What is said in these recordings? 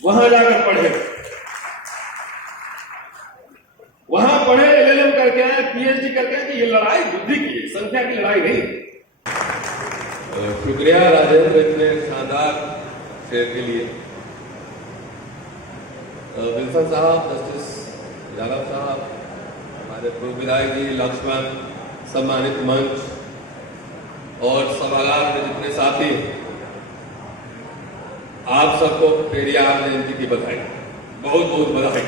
वहां जाकर पढ़े, वहां पढ़े, LLM करके आए, PhD करके आए। कि ये लड़ाई बुद्धि की है, संख्या की लड़ाई नहीं। शुक्रिया राजेंद्र इतने शानदार शेयर के लिए। विल्सन साहब, जस्टिस यादव साहब, हमारे पूर्व विधायक जी, लक्ष्मण, सम्मानित मंच और सभागार में जितने साथी, आप सबको पेरियार जयंती की बधाई, बहुत बहुत बधाई।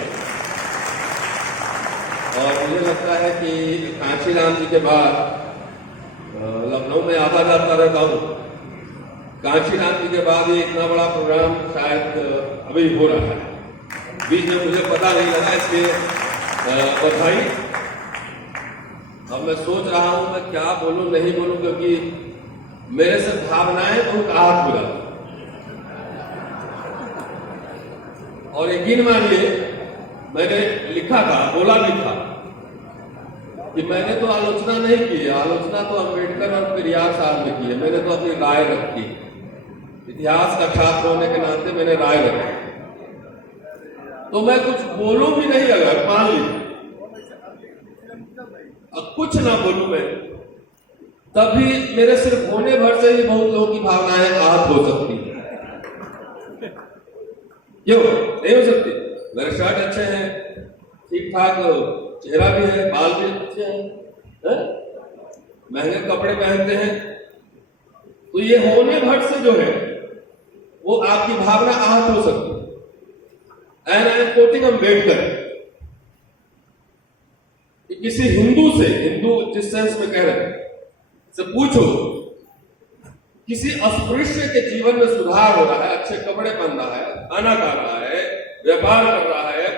और मुझे लगता है कि कांशीराम जी के बाद लखनऊ में आता जाता रहता हूँ, कांशीराम जी के बाद ये इतना बड़ा प्रोग्राम शायद अभी हो रहा है। बीच में मुझे पता नहीं लगा, इसलिए बधाई। अब मैं सोच रहा हूं मैं क्या बोलूं नहीं बोलूं, क्योंकि मेरे से भावनाएं बहुत आहत हो जाती। और यकीन मानिए मैंने लिखा था, बोला भी था कि मैंने तो आलोचना नहीं की, आलोचना तो अम्बेडकर और पेरियार साहब ने की है। मैंने तो अपनी राय रखी, इतिहास का छात्र होने के नाते मैंने राय रखी। तो मैं कुछ बोलूं भी नहीं, अगर मान लीजिए अब कुछ ना बोलूं मैं, तब भी मेरे सिर्फ होने भर से ही बहुत लोगों की भावनाएं आहत हो सकती है। क्यों नहीं हो सकती? मेरे शर्ट अच्छे हैं, ठीक ठाक चेहरा भी है, बाल भी अच्छे हैं, महंगे कपड़े पहनते हैं, तो ये होने भर से जो है वो आपकी भावना आहत हो सकती है। And I am quoting Ambedkar कि किसी हिंदू से, हिंदू जिस सेंस में कह रहे हैं, से पूछो किसी अस्पृश्य के जीवन में सुधार हो रहा है, अच्छे कपड़े पहन रहा है, खाना खा रहा है, व्यापार कर रहा है,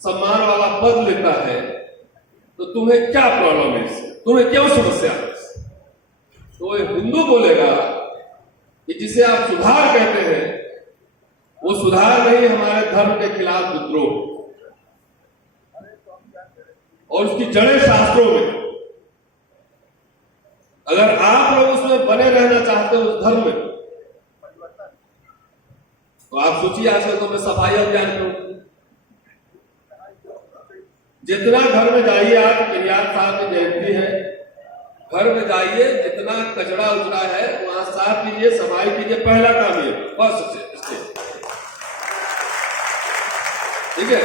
सम्मान वाला पद लेता है, तो तुम्हें क्या प्रॉब्लम है इससे? तुम्हें क्यों समस्या है इससे? तो ये हिंदू बोलेगा कि जिसे आप सुधार कहते हैं वो सुधार नहीं, हमारे धर्म के खिलाफ विद्रोह, और उसकी जड़ें शास्त्रों में। अगर आप लोग उसमें बने रहना चाहते हो उस धर्म में, तो आप सोचिए आजकल तो मैं सफाई अभियान करूं, जितना घर में जाइए, आप पेरियार साहब की जयंती है, घर में जाइए, जितना कचरा उचरा है वहां साफ कीजिए, सफाई कीजिए, पहला काम ये फर्स्ट स्टेप, ठीक है।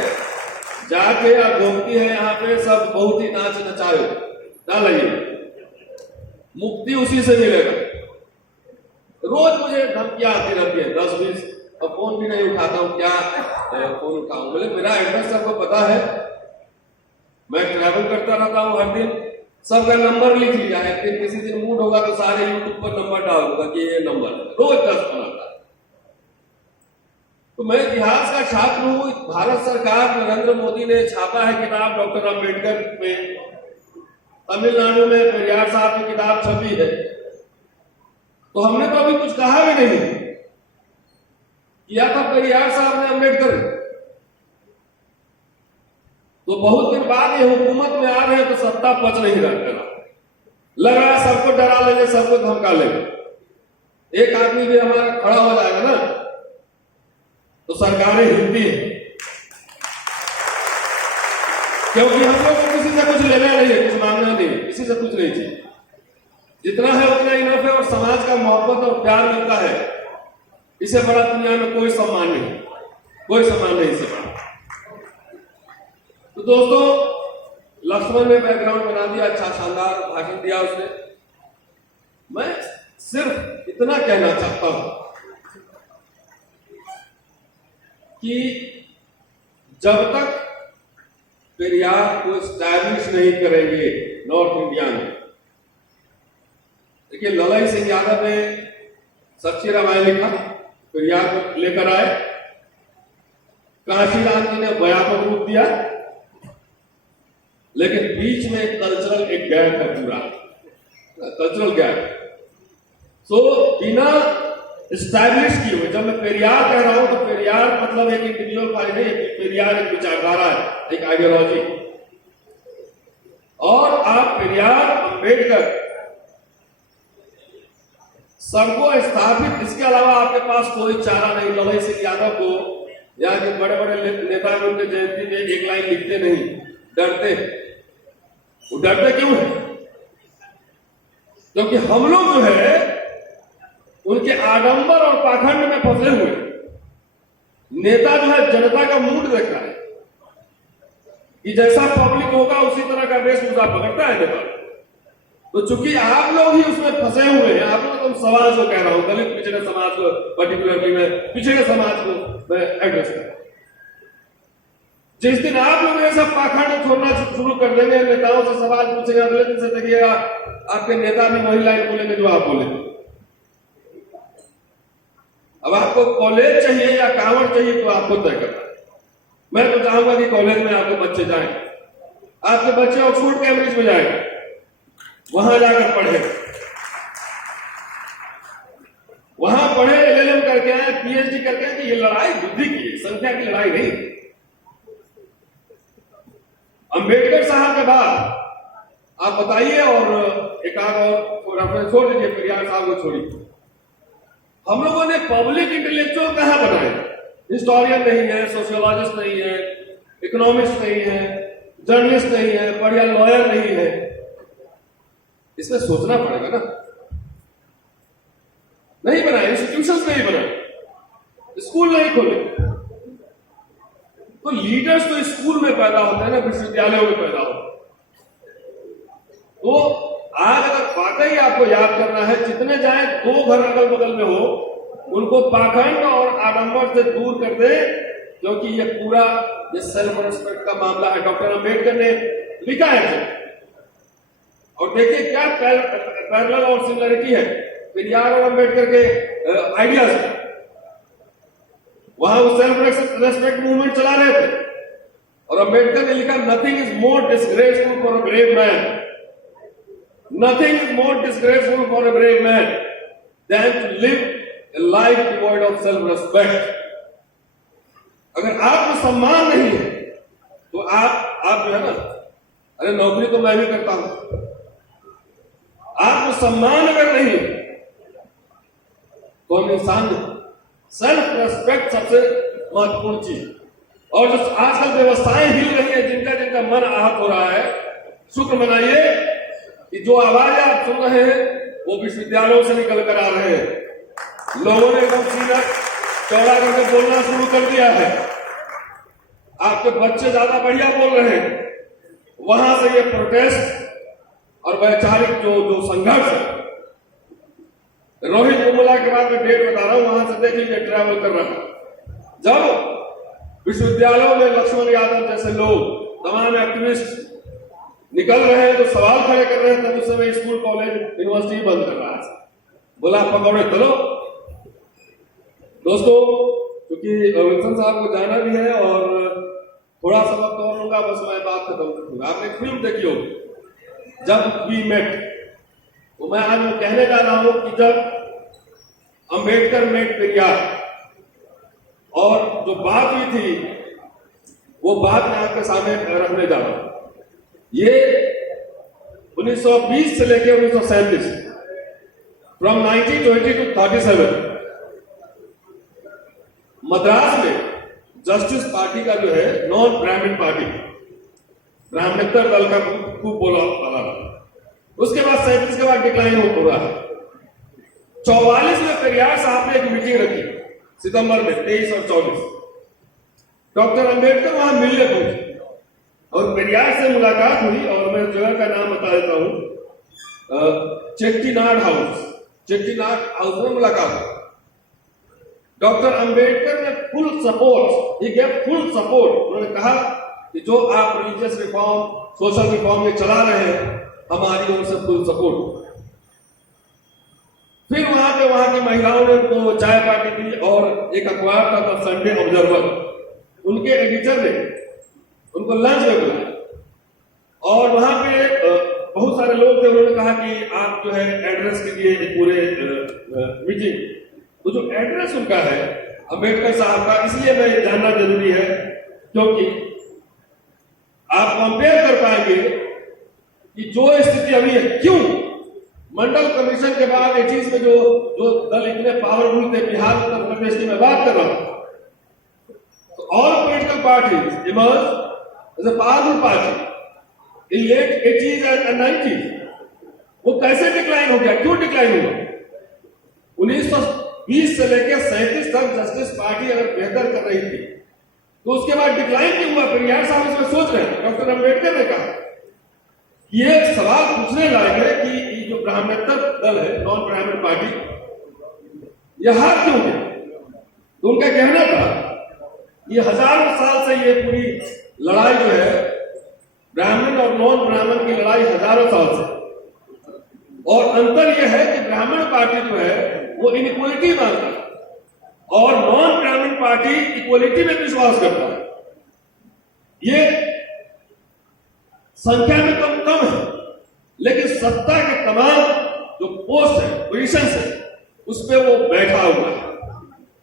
जाके आप घूमती है यहाँ पे सब बहुत ही नाच नचायो ना लइए, मुक्ति उसी से मिलेगा। रोज मुझे धमकियां आती रहती है 10-20, अब फोन भी नहीं उठाता हूं, क्या फोन उठाऊं? बोले मेरा एड्रेस सबको पता है, मैं ट्रैवल करता रहता हूं हर दिन, सबका नंबर लिख लिया है। फिर किसी दिन मूड होगा तो सारे यूट्यूब पर नंबर डाल दूंगा कि ये नंबर है, रोज 10 बनाता है। तो मैं इतिहास का छात्र हूं, भारत सरकार नरेंद्र मोदी ने छापा है किताब डॉक्टर अम्बेडकर में, तमिलनाडु में पेरियार साहब की किताब छपी है, तो हमने तो अभी कुछ कहा भी नहीं, किया था पेरियार साहब ने, अम्बेडकर। तो बहुत दिन बाद ये हुकूमत में आ रहे हैं तो सत्ता पच नहीं रहा, लग रहा है सबको डरा लेंगे, सबको धमका लेंगे। एक आदमी भी हमारा खड़ा हो जाएगा ना तो सरकारें हिलती है, क्योंकि हम लोग को किसी से कुछ लेना नहीं है, कुछ मांगना नहीं है, किसी से कुछ नहीं चाहिए, जितना है उतना इनफ है। और समाज का मोहब्बत और प्यार मिलता है, इसे बड़ा दुनिया में कोई सम्मान नहीं, कोई सम्मान नहीं से बड़ा। तो दोस्तों, लक्ष्मण ने बैकग्राउंड बना दिया, अच्छा शानदार भाषण दिया उसने। मैं सिर्फ इतना कहना चाहता हूं कि जब तक पेरियार को स्टैब्लिश नहीं करेंगे नॉर्थ इंडिया में, देखिए ललाई सिंह यादव ने सच्ची रामायण लिखा, पेरियार को लेकर आए, कांशीराम जी ने व्यापक रूप दिया, लेकिन बीच में कल्चरल एक गैप है, पूरा कल्चरल गैप। सो बिना स्टैब्लिश किए हुए, जब मैं पेरियार कह रहा हूं तो पेरियार मतलब एक इंडिविजुअल पार्टी नहीं, पेरियार एक विचारधारा है, एक आइडियोलॉजी। और आप पेरियार, अम्बेडकर सबको स्थापित, इसके अलावा आपके पास कोई चारा नहीं। ललाई सिंह यादव को यहाँ के बड़े बड़े नेता भी उनके जयंती में एक लाइन लिखते नहीं, डरते। वो डरते क्यों है? क्योंकि हम लोग जो है उनके आडंबर और पाखंड में फंसे हुए। नेता जो है जनता का मूड देखता है कि जैसा पब्लिक होगा उसी तरह का वेशभूषा पकड़ता है नेता। तो चूंकि आप लोग ही उसमें फंसे हुए हैं, आप लोग, तो समाज को कह रहा हूं, दलित पिछड़े समाज को, पर्टिकुलरली मैं पिछड़े समाज को मैं एड्रेस कर रहा हूं। जिस दिन आप लोग ये सब पाखंड छोड़ना शुरू कर देंगे, नेताओं से सवाल पूछेंगे, अगले दिन से देखिएगा आपके नेता भी वही लाइन बोलेंगे जो आप बोले। अब आपको कॉलेज चाहिए या कांवड़ चाहिए तो आपको तय करना है। मैं तो चाहूंगा कि कॉलेज में आपके बच्चे जाएं, आपके बच्चे ऑक्सफोर्ड कैम्ब्रिज में जाएं, वहां जाकर पढ़े, वहां पढ़े, LLM करके आए, PhD करके आए। कि ये लड़ाई बुद्धि की है, संख्या की लड़ाई नहीं। अंबेडकर साहब के बाद आप बताइए, और एक आध और रेफरेंस छोड़ दीजिए, पेरियार साहब को छोड़िए। हम लोगों ने पब्लिक इंटेलेक्चुअल कहां बनाए? हिस्टोरियन नहीं है, सोशियोलॉजिस्ट नहीं है, इकोनॉमिस्ट नहीं है, जर्नलिस्ट नहीं है, बढ़िया लॉयर नहीं है। इसमें सोचना पड़ेगा ना। नहीं बनाए, इंस्टीट्यूशंस नहीं बनाए, स्कूल नहीं खोले। तो लीडर्स तो स्कूल में पैदा होते हैं ना, विश्वविद्यालयों में पैदा होते हैं। तो आज अगर वाकई आपको याद करना है, जितने जाए 2 घर अगल बगल में हो, उनको पाखंड और आडंबर से दूर कर दे, क्योंकि ये पूरा ये सेल्फ रिस्पेक्ट का मामला है। डॉक्टर अंबेडकर ने लिखा है, और देखिए क्या पैरेलल और सिमिलरिटी है पेरियार और अंबेडकर के आइडियाज। वहां वो सेल्फ रेस्पेक्ट मूवमेंट चला रहे थे, और अंबेडकर ने लिखा, nothing is more disgraceful for a brave man, nothing is more disgraceful for a brave man than to live a life devoid of self respect. अगर आत्मसम्मान नहीं है तो आप जो है ना, अरे नौकरी तो मैं भी करता हूं, आत्मसम्मान अगर नहीं तो हम इंसान नहीं। सेल्फ रेस्पेक्ट सबसे महत्वपूर्ण चीज। और जो आजकल व्यवस्थाएं हिल रही है, जिनका जिनका मन आहत हो रहा है, शुक्र मनाइए कि जो आवाज आप सुन रहे हैं वो विश्वविद्यालयों से निकल कर आ रहे हैं। लोगों ने एकदम सीधा चौड़ा करके बोलना शुरू कर दिया है। आपके बच्चे ज्यादा बढ़िया बोल रहे हैं। वहां से ये प्रोटेस्ट और वैचारिक जो संघर्ष है, रोहित मुमला के बाद मैं डेट बता रहा हूं, वहां से देख लीजिए, ट्रैवल कर रहा हूं। जब विश्वविद्यालयों में लक्ष्मण यादव जैसे लोग, तमाम एक्टिविस्ट निकल रहे हैं, तो सवाल खड़े कर रहे हैं, तब उस समय स्कूल, कॉलेज, यूनिवर्सिटी बंद कर रहा है। बोला पकौड़े चलो। दोस्तों, क्योंकि विल्सन साहब को जाना भी है और थोड़ा सा वक्त और लूंगा, बस मैं बात खत्म करूंगा। आपने फिल्म देखी होगी जब वी मेट, तो मैं आज कहने जा रहा हूं कि जब अंबेडकर मेट पेरियार, और जो बात हुई थी वो बात मैं आपके सामने रखने जा रहा हूं। ये 1920 से लेकर 1937, फ्रॉम 1920 टू 37, मद्रास में जस्टिस पार्टी का जो है, नॉन ब्राह्मण पार्टी, ब्राह्मणेतर दल का खूब बोला वाला। उसके बाद 37 के बाद डिक्लाइन हो रहा है। 44 में पेरियार साहब ने एक मीटिंग रखी, सितंबर में 23 और 24। डॉक्टर अंबेडकर वहां मिलने पहुंचे और पेरियार से मुलाकात हुई, और मैं जगह का नाम बता देता हूं, चेट्टीनाड हाउस। चेट्टीनाड हाउस में मुलाकात हुई। डॉक्टर अंबेडकर ने full support, he gave full support. उन्होंने कहा कि जो आप रिलीजियस रिफॉर्म, सोशल रिफॉर्म में चला रहे हैं, हमारी ओर से फुल सपोर्ट। फिर वहां की महिलाओं ने उनको चाय पार्टी दी, और एक अखबार था संडे ऑब्जर्वर, उनके एडिटर ने उनको लंच में बुलाया, और वहां पे बहुत सारे लोग थे। उन्होंने कहा कि आप जो है एड्रेस कीजिए पूरे मीटिंग। तो जो एड्रेस उनका है अंबेडकर साहब का, इसलिए मैं जानना जरूरी है, क्योंकि आप कंपेयर कर पाएंगे कि जो स्थिति अभी है, क्यों मंडल कमीशन के बाद 80 में जो दल इतने पावरफुल थे, बिहार उत्तर प्रदेश की मैं बात कर रहा हूं, all political parties emerged as a powerful party in late 80s and 90s. वो कैसे डिक्लाइन हो गया, क्यों डिक्लाइन हुआ? 1920 से लेकर 37 तक जस्टिस पार्टी अगर बेहतर कर रही थी तो उसके बाद डिक्लाइन क्यों हुआ? फिर यार साहब इसमें सोच रहे हैं। डॉक्टर अम्बेडकर ने कहा ये एक सवाल पूछने लायक है कि ये जो ब्राह्मणेतर दल है, नॉन ब्राह्मण पार्टी, यह हार क्यों है? तो उनका कहना था ये हजारों साल से ये पूरी लड़ाई जो है ब्राह्मण और नॉन ब्राह्मण की लड़ाई हजारों साल से, और अंतर यह है कि ब्राह्मण पार्टी जो है वो इनइक्वलिटी मानता है और नॉन ब्राह्मण पार्टी इक्वलिटी में विश्वास करता है। ये संख्या में कम है, लेकिन सत्ता के तमाम जो पोस्ट है, पोजीशन है, उस पर वो बैठा हुआ है।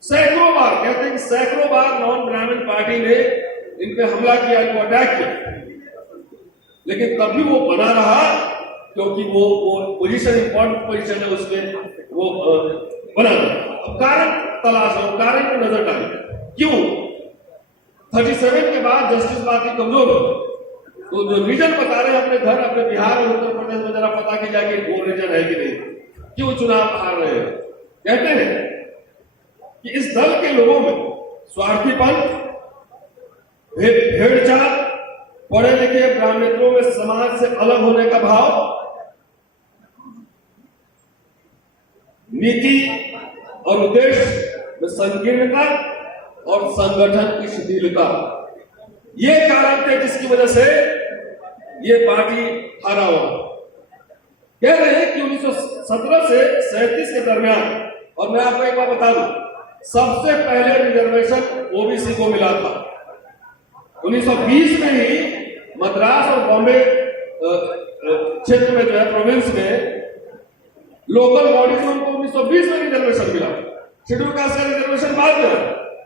सैकड़ों बार, कहते हैं कि सैकड़ों बार नॉन ब्राह्मण पार्टी ने इन पे हमला किया, इनको अटैक किया, लेकिन तब भी वो बना रहा क्योंकि वो पोजीशन, इंपॉर्टेंट पोजीशन है, उसमें वो बना रहा। अब कारण तलाश हो, कारण को नजर डालें क्यों 37 के बाद जस्टिस पार्टी कमजोर हो। तो जो रीजन बता रहे हैं अपने घर, अपने बिहार और उत्तर प्रदेश में जरा पता की जाए कि वो रीजन है कि नहीं, क्यों चुनाव हार रहे हैं। कहते हैं कि इस दल के लोगों में स्वार्थीपन, भेड़चाल, पढ़े लिखे ब्राह्मणों में समाज से अलग होने का भाव, नीति और उद्देश्य में संकीर्णता और संगठन की शिथिलता, ये कारण थे जिसकी वजह से ये पार्टी हारा हुआ। कह रहे हैं कि 1917 से 37 के दरमियान, और मैं आपको एक बात बता दूं, सबसे पहले रिजर्वेशन ओबीसी को मिला था। 1920 में ही मद्रास और बॉम्बे क्षेत्र में जो है प्रोविंस में लोकल बॉडीज में उनको 1920 में रिजर्वेशन मिला। शेड्यूल कास्ट का रिजर्वेशन बाद में,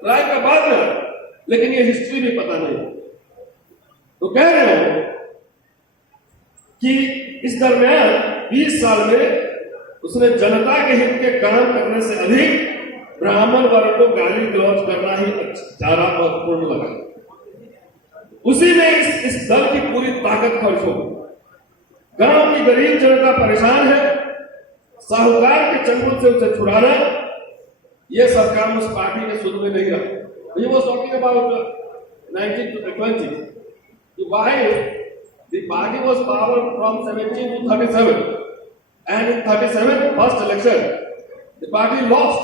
ट्राइब का बाद में, लेकिन ये हिस्ट्री भी पता नहीं। तो कह रहे हो कि इस दरमियान 20 साल में उसने जनता के हित के काम करने से अधिक ब्राह्मण वर्ग को गाली गलौज करना ही ज्यादा महत्वपूर्ण लगा। उसी में इस दल की पूरी ताकत खर्च हो। गांव की गरीब जनता परेशान है, साहूकार के चंगुल से उसे छुड़ाना, यह सब काम उस पार्टी के सुध में नहीं रहा। He was talking about 1920. Why the party was power from 17 to 37, and in 37 first election the party lost.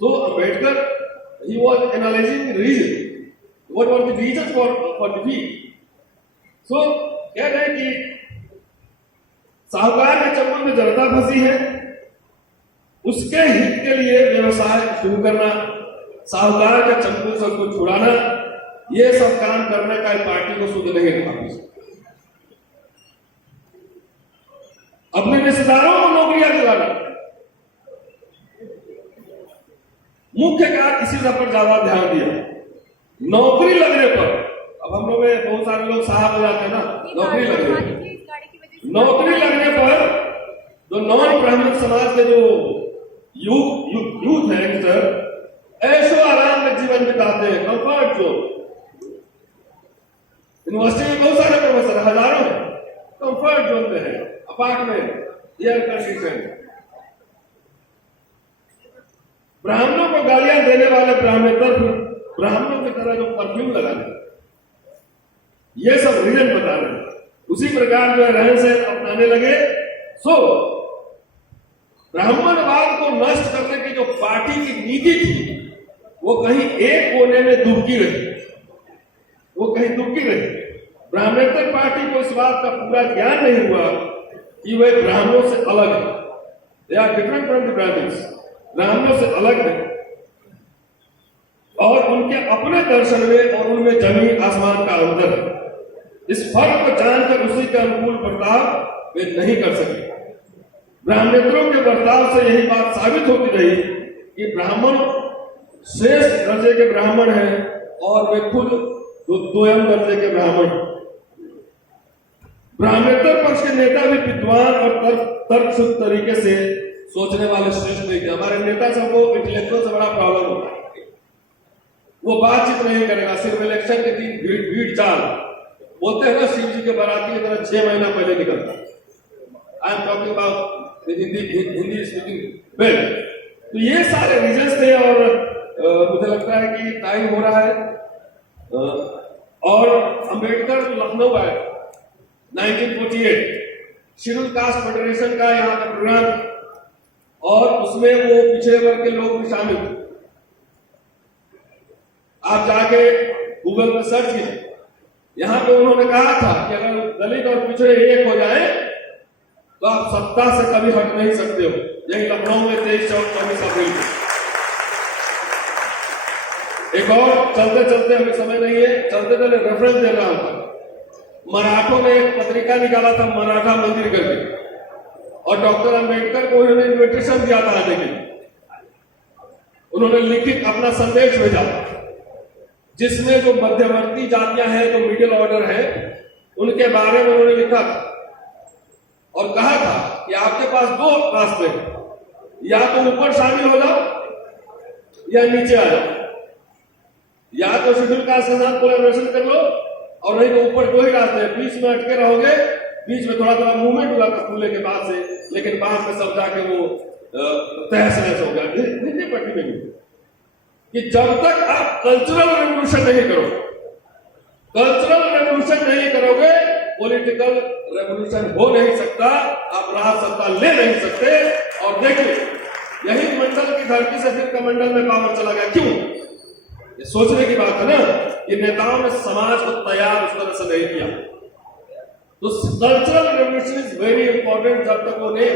So Ambedkar, he was analyzing the reason. What were the reasons for defeat? So कह रहे हैं कि साहूकार के चंगुल में जनता फंसी है, उसके हित के लिए व्यवसाय शुरू करना, साहूकार के चंगुल से उसको छुड़ाना, ये सब काम करने का पार्टी को सुध नहीं रहा। अपने रिश्तेदारों को नौकरियां दिलाना, मुख्य कार्य इसी सब पर ज्यादा ध्यान दिया। नौकरी लगने पर, अब हम लोग में बहुत सारे लोग साहब हो जाते हैं ना, नौकरी लगने पर जो नॉन ब्राह्मण समाज के जो यूथ है सर, ऐशो आराम में जीवन बिताते हैं, कंफर्ट जोन। यूनिवर्सिटी में बहुत सारे प्रोफेसर हजारों हैं, कंफर्ट जोन में है, अपार्टमेंट, एयर कंडीशन। ब्राह्मणों को गालियां देने वाले ब्राह्मणों की तरह जो परफ्यूम लगाने, ये सब रीजन बता रहे हैं। उसी प्रकार जो है रहन सहन अपनाने लगे। सो ब्राह्मणवाद को नष्ट करने की जो पार्टी की नीति थी, वो कहीं एक कोने में दुबकी रही, ब्राह्मणेतर पार्टी को इस बात का पूरा ज्ञान नहीं हुआ कि वे ब्राह्मणों से अलग है। They are different from the Brahmins, ब्राह्मणों से अलग है, और उनके अपने दर्शन में और उनमें जमीन आसमान का अंतर है। इस फर्क को जानकर उसी के अनुकूल बर्ताव वे नहीं कर सके। ब्राह्मणेतरों के बर्ताव से यही बात साबित होती रही कि ब्राह्मण श्रेष्ठ दर्जे के ब्राह्मण हैं और वे खुद दोयम दर्जे के ब्राह्मण। ब्राह्मणेतर पक्ष के नेता भी विद्वान और तर्कशुद्ध तरीके से सोचने वाले श्रेष्ठ नहीं थे। हमारे नेता सबको इंटेलेक्चुअल से बड़ा प्रॉब्लम होता है, वो बातचीत नहीं करेगा, सिर्फ इलेक्शन के दिन भीड़ चाल बोलते हैं ना, शिव जी के बाराती की तरह 6 महीना पहले निकलता। I am talking about Hindi speaking belt. तो ये सारे रीजंस थे और मुझे लगता है कि टाइम हो रहा है। और अंबेडकर लखनऊ आए 1948, शेड्यूल कास्ट फेडरेशन का यहाँ का प्रोग्राम, और उसमें वो पिछड़े वर्ग के लोग भी शामिल थे। आप जाके गूगल पर सर्च कीजिए, यहां पे उन्होंने कहा था कि अगर दलित और पिछड़े एक हो जाए तो आप सत्ता से कभी हट नहीं सकते हो। यही लखनऊ में 23 और 24 अप्रैल को। एक और चलते चलते, हमें समय नहीं है, चलते चलते रेफरेंस दे रहा हूं। मराठों ने एक पत्रिका निकाला था, मराठा मंदिर करके, और डॉक्टर अंबेडकर को उन्होंने इन्विटेशन दिया था आने के लिए। उन्होंने लिखित अपना संदेश भेजा, जिसमें जो मध्यवर्ती जातियां हैं, जो मिडिल ऑर्डर है, उनके बारे में उन्होंने लिखा था और कहा था कि आपके पास 2 रास्ते हैं, या तो ऊपर शामिल हो जाओ या नीचे आ जाओ। या तो शेड्यूल कास्ट के साथ कोलैबोरेशन कर लो, और नहीं तो ऊपर 2 ही रास्ते हैं, बीच में अटके रहोगे, बीच में थोड़ा थोड़ा मूवमेंट हुआ था खुले के बाद से, लेकिन बाद में सब जाके वो तहस नहस हो गया। हिंदी पट्टी में भी कि जब तक आप कल्चरल रेवोल्यूशन नहीं करोगे, कल्चरल रेवोल्यूशन नहीं करोगे, पॉलिटिकल रेवोल्यूशन हो नहीं सकता, आप राज सत्ता ले नहीं सकते। और देखिए, यही मंडल की धरती से फिर कमंडल में पावर चला गया। क्यों? ये सोचने की बात है ना कि नेताओं ने समाज को तैयार उस तरह से नहीं किया। तो cultural revolution is very important. जब तक वो नहीं,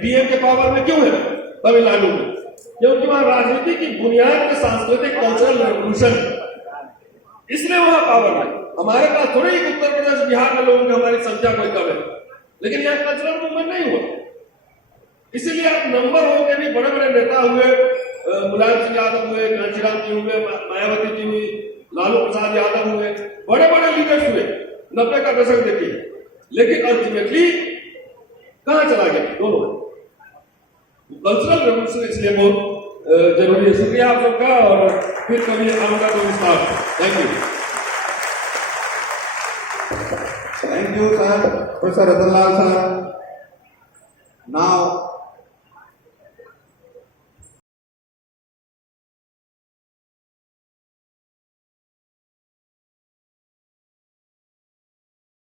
डीएम के पावर में क्यों है तमिलनाडु में? क्योंकि वहां राजनीति की बुनियाद में सांस्कृतिक कल्चरल रेवोल्यूशन, इसलिए वहां पावर है। हमारे पास थोड़ी उत्तर प्रदेश बिहार में लोगों की हमारी संख्या कोई कम है, लेकिन यहाँ कल्चरल मूवमेंट नहीं हुआ। इसीलिए आप नंबर हो के भी बड़े बड़े नेता हुए, मुलायम सिंह यादव हुए, घनश्याम जी हुए, मायावती जी हुई, लालू प्रसाद यादव हुए, बड़े बड़े लीडर्स हुए 90 का दशक देखिए, लेकिन अल्टीमेटली कहां चला गया? दोनों। कल्चरल रेवोल्यूशन इसलिए बहुत जरूरी है। शुक्रिया आप सबका, और फिर कभी आऊंगा तो विस्तार। Thank you. Thank you, sir. Professor Ratan Lal, sir. Now